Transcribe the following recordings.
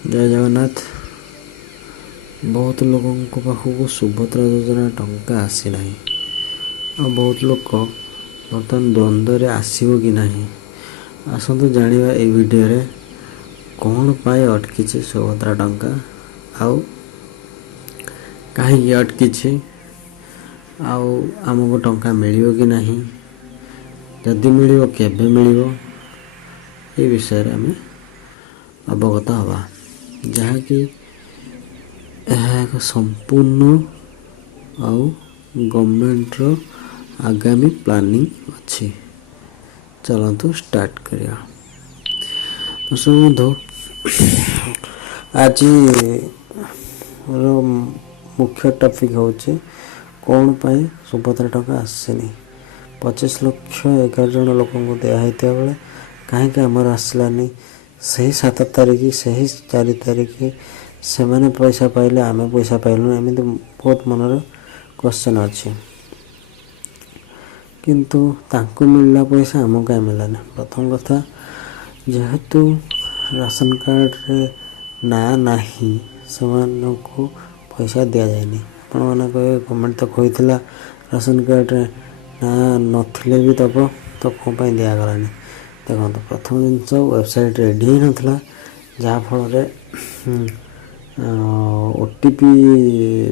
जय जगन्नाथ। बहुत लोगों पाखक सुभद्रा योजना टंका आसी ना आ बहुत लोग बर्तमान द्वंद्व आसव कि ना आसतु जाना ये वीडियो रे कौन पाए अटकी सुभद्रा टंका आउ कहीं अटकी आमको टंका मिल कि ना जदि मिल केबे मिल ये विषय रे आम अवगत हवा जहाँकि एक संपूर्ण आउ गवर्नमेंट रो आगामी प्लानिंग अच्छी। चलतु स्टार्ट करिया। तो आज मुख्य टॉपिक होचे कौन पाई सुभद्रा टंका आसेनी 25 लक्ष 11 जन लोक दिखाई बेले कहीं आमर आसलानी सही 7 तारिख सही 4 तारिख से मैंने पैसा पाइले आम पैसा पाइलु एमती बहुत मनर क्वेश्चन अच्छी किंतु तांको मिलला पैसा आम कहीं मिलानी। प्रथम कथा जेहेतु राशन कार्ड रे ना नहीं से पैसा दि जाए आपण मैंने कहे गवर्नमेंट तो कहला राशन कार्ड रे ना नथिले भी दब तो कौन दिगलानी। देखो प्रथम जिनस वेबसाइट रेडी ही नाला जहाँफल ओटीपी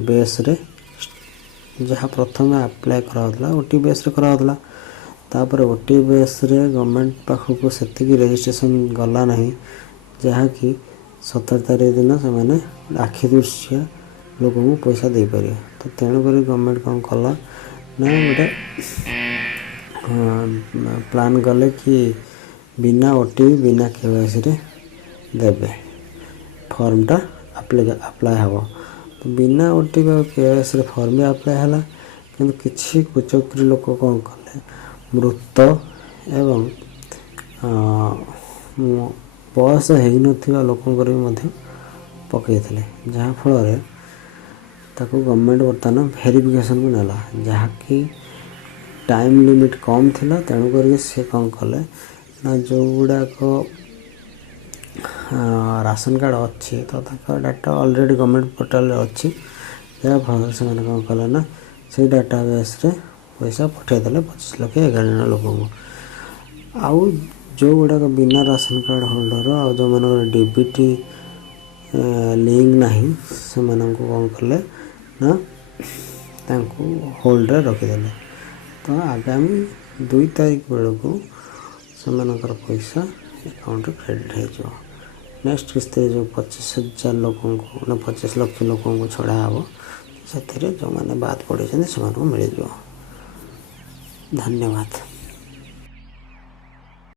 बेस रे जहाँ प्रथम अप्लाई कराला ओटीपी बेस रे कराला तापर ओटीपी बेस रे गवर्नमेंट पाखक से रजिस्ट्रेशन गला नहीं जहाँकि 17 तारीख दिन से मैंने आखि दृश्य लोक को पैसा दे पारे। तो तेणुक गवर्नमेंट कौन कला ना गोटे प्लान कले कि बिना ओटीपी बिना केवाईसी रे देबे फॉर्मटा अप्लाई हम। तो बिना ओटीपी और केवाईसी रे फॉर्म भी अप्लाई है कि किसी कुचक्री लोक कौन कले मृत एवं बयस हो लोक पकई जहाँफल ताको गवर्नमेंट बर्तमान वेरिफिकेशन को नेला जहाँकि टाइम लिमिट कम थिला तेणुक सी कौन कले ना जो गुड़ाक राशन कार्ड अच्छी तो डाटा ऑलरेडी गवर्नमेंट पोर्टल अच्छी जहाँफल से कौन कले ना से डाटा बेस रे पैसा पठेदेले 25 लक्ष 11 जन लोक आउ जो गुड़ाक बिना राशन कार्ड होल्डर आ जो मन डीबीटी लिंक नहीं से कौन कले ना होल्ड रे रखीदे। तो आगामी 2 तारीख बेलू से पैसा अकाउंट क्रेडिट हो नेक्स्ट किस्त जो 25,000 लोक 25 लक्ष लोक छड़ा हम से जो मैंने बात पड़े से मिल। धन्यवाद।